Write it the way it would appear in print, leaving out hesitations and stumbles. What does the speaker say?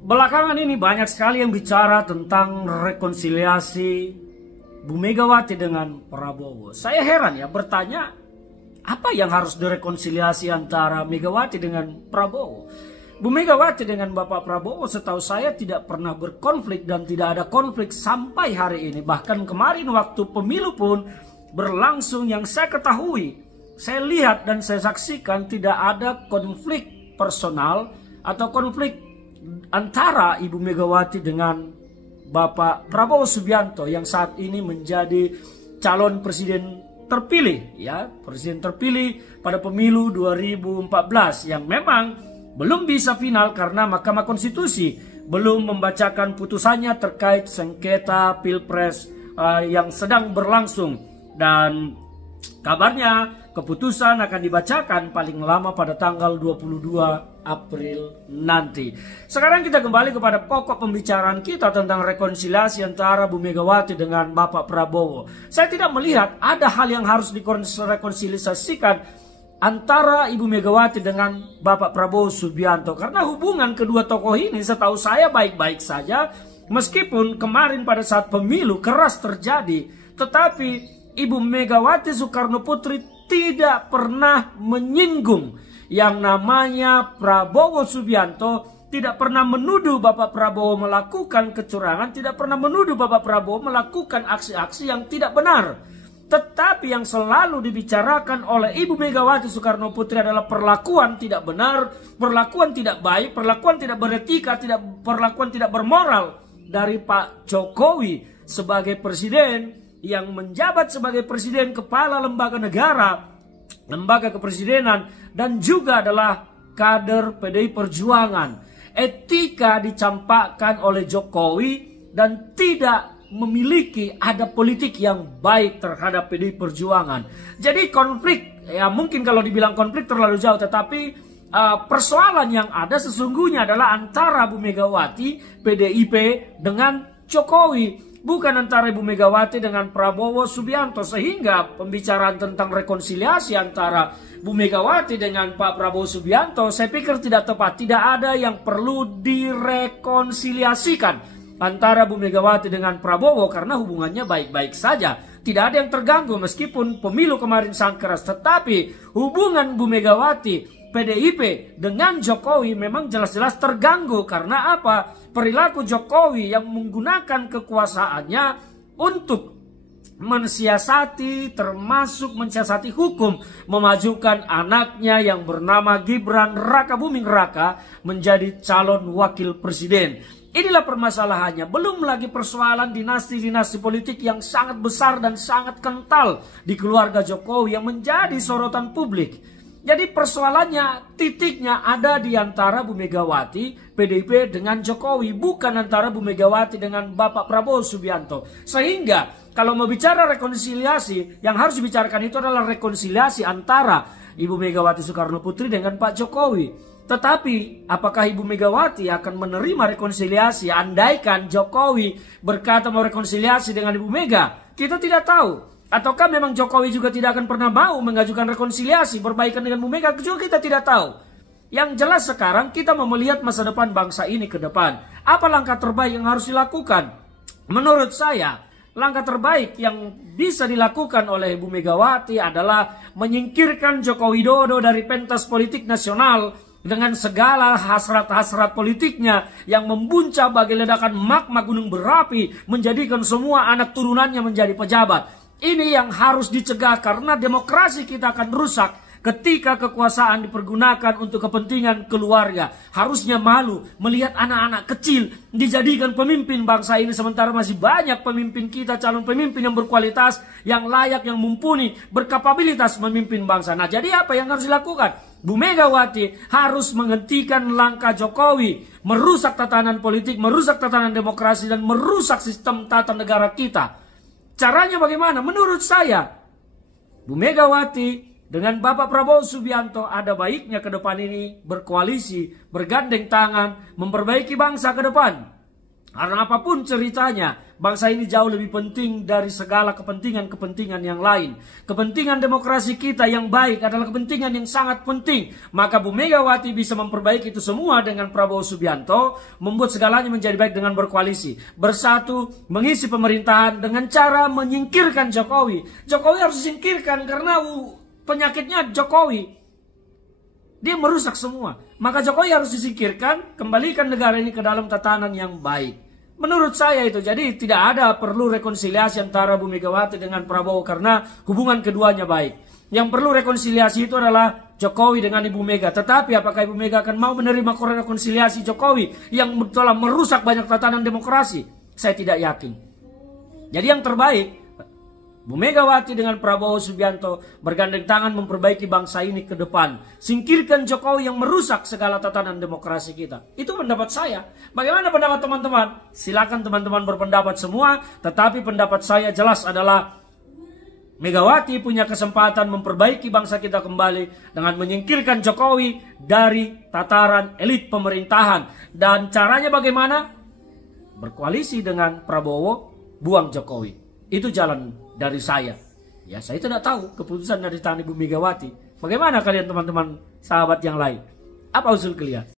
Belakangan ini banyak sekali yang bicara tentang rekonsiliasi Bu Megawati dengan Prabowo. Saya heran ya bertanya, apa yang harus direkonsiliasi antara Megawati dengan Prabowo? Bu Megawati dengan Bapak Prabowo setahu saya tidak pernah berkonflik dan tidak ada konflik sampai hari ini. Bahkan kemarin waktu pemilu pun berlangsung yang saya ketahui, saya lihat dan saya saksikan tidak ada konflik personal atau konflik antara Ibu Megawati dengan Bapak Prabowo Subianto yang saat ini menjadi calon presiden terpilih, ya, presiden terpilih pada pemilu 2014 yang memang belum bisa final karena Mahkamah Konstitusi belum membacakan putusannya terkait sengketa Pilpres yang sedang berlangsung, dan kabarnya keputusan akan dibacakan paling lama pada tanggal 22 April nanti. Sekarang kita kembali kepada pokok pembicaraan kita tentang rekonsiliasi antara Bu Megawati dengan Bapak Prabowo. Saya tidak melihat ada hal yang harus direkonsiliasikan antara Ibu Megawati dengan Bapak Prabowo Subianto, karena hubungan kedua tokoh ini setahu saya baik-baik saja. Meskipun kemarin pada saat pemilu keras terjadi, tetapi Ibu Megawati Soekarno Putri tidak pernah menyinggung yang namanya Prabowo Subianto, tidak pernah menuduh Bapak Prabowo melakukan kecurangan, tidak pernah menuduh Bapak Prabowo melakukan aksi-aksi yang tidak benar. Tetapi yang selalu dibicarakan oleh Ibu Megawati Soekarno Putri adalah perlakuan tidak benar, perlakuan tidak baik, perlakuan tidak beretika, perlakuan tidak bermoral dari Pak Jokowi sebagai presiden yang menjabat sebagai presiden kepala lembaga negara, lembaga kepresidenan, dan juga adalah kader PDI Perjuangan. Etika dicampakkan oleh Jokowi dan tidak memiliki ada politik yang baik terhadap PDI Perjuangan. Jadi konflik, ya mungkin kalau dibilang konflik terlalu jauh, tetapi persoalan yang ada sesungguhnya adalah antara Bu Megawati, PDIP dengan Jokowi, bukan antara Ibu Megawati dengan Prabowo Subianto. Sehingga pembicaraan tentang rekonsiliasi antara Bu Megawati dengan Pak Prabowo Subianto saya pikir tidak tepat. Tidak ada yang perlu direkonsiliasikan antara Bu Megawati dengan Prabowo karena hubungannya baik-baik saja. Tidak ada yang terganggu meskipun pemilu kemarin sangat keras. Tetapi hubungan Bu Megawati, PDIP dengan Jokowi memang jelas-jelas terganggu. Karena apa? Perilaku Jokowi yang menggunakan kekuasaannya untuk mensiasati, termasuk mensiasati hukum, memajukan anaknya yang bernama Gibran Rakabuming Raka menjadi calon wakil presiden. Inilah permasalahannya. Belum lagi persoalan dinasti-dinasti politik yang sangat besar dan sangat kental di keluarga Jokowi yang menjadi sorotan publik. Jadi persoalannya, titiknya ada di antara Bu Megawati, PDIP dengan Jokowi, bukan antara Bu Megawati dengan Bapak Prabowo Subianto. Sehingga kalau mau bicara rekonsiliasi, yang harus dibicarakan itu adalah rekonsiliasi antara Ibu Megawati Soekarno Putri dengan Pak Jokowi. Tetapi apakah Ibu Megawati akan menerima rekonsiliasi andaikan Jokowi berkata mau rekonsiliasi dengan Ibu Mega? Kita tidak tahu. Ataukah memang Jokowi juga tidak akan pernah mau mengajukan rekonsiliasi perbaikan dengan Bu Mega? Juga kita tidak tahu. Yang jelas sekarang kita mau melihat masa depan bangsa ini ke depan. Apa langkah terbaik yang harus dilakukan? Menurut saya, langkah terbaik yang bisa dilakukan oleh Ibu Megawati adalah menyingkirkan Joko Widodo dari pentas politik nasional dengan segala hasrat-hasrat politiknya yang membuncah bagai ledakan magma gunung berapi, menjadikan semua anak turunannya menjadi pejabat. Ini yang harus dicegah karena demokrasi kita akan rusak ketika kekuasaan dipergunakan untuk kepentingan keluarga. Harusnya malu melihat anak-anak kecil dijadikan pemimpin bangsa ini, sementara masih banyak pemimpin kita, calon pemimpin yang berkualitas, yang layak, yang mumpuni, berkapabilitas memimpin bangsa. Nah, jadi apa yang harus dilakukan? Bu Megawati harus menghentikan langkah Jokowi merusak tatanan politik, merusak tatanan demokrasi, dan merusak sistem tata negara kita. Caranya bagaimana? Menurut saya, Bu Megawati dengan Bapak Prabowo Subianto ada baiknya ke depan ini berkoalisi, bergandeng tangan, memperbaiki bangsa ke depan. Karena apapun ceritanya, bangsa ini jauh lebih penting dari segala kepentingan-kepentingan yang lain. Kepentingan demokrasi kita yang baik adalah kepentingan yang sangat penting. Maka Bu Megawati bisa memperbaiki itu semua dengan Prabowo Subianto, membuat segalanya menjadi baik dengan berkoalisi, bersatu, mengisi pemerintahan dengan cara menyingkirkan Jokowi. Jokowi harus disingkirkan karena penyakitnya Jokowi. Dia merusak semua. Maka Jokowi harus disingkirkan, kembalikan negara ini ke dalam tatanan yang baik. Menurut saya itu, jadi tidak ada perlu rekonsiliasi antara Bu Megawati dengan Prabowo karena hubungan keduanya baik. Yang perlu rekonsiliasi itu adalah Jokowi dengan Ibu Mega. Tetapi apakah Ibu Mega akan mau menerima rekonsiliasi Jokowi yang telah merusak banyak tatanan demokrasi? Saya tidak yakin. Jadi yang terbaik, Bu Megawati dengan Prabowo Subianto bergandeng tangan memperbaiki bangsa ini ke depan. Singkirkan Jokowi yang merusak segala tatanan demokrasi kita. Itu pendapat saya. Bagaimana pendapat teman-teman? Silakan teman-teman berpendapat semua. Tetapi pendapat saya jelas adalah Megawati punya kesempatan memperbaiki bangsa kita kembali dengan menyingkirkan Jokowi dari tataran elit pemerintahan. Dan caranya bagaimana? Berkoalisi dengan Prabowo, buang Jokowi. Itu jalan dari saya. Ya, saya tidak tahu keputusan dari tangan Ibu Megawati. Bagaimana kalian teman-teman sahabat yang lain? Apa usul kalian?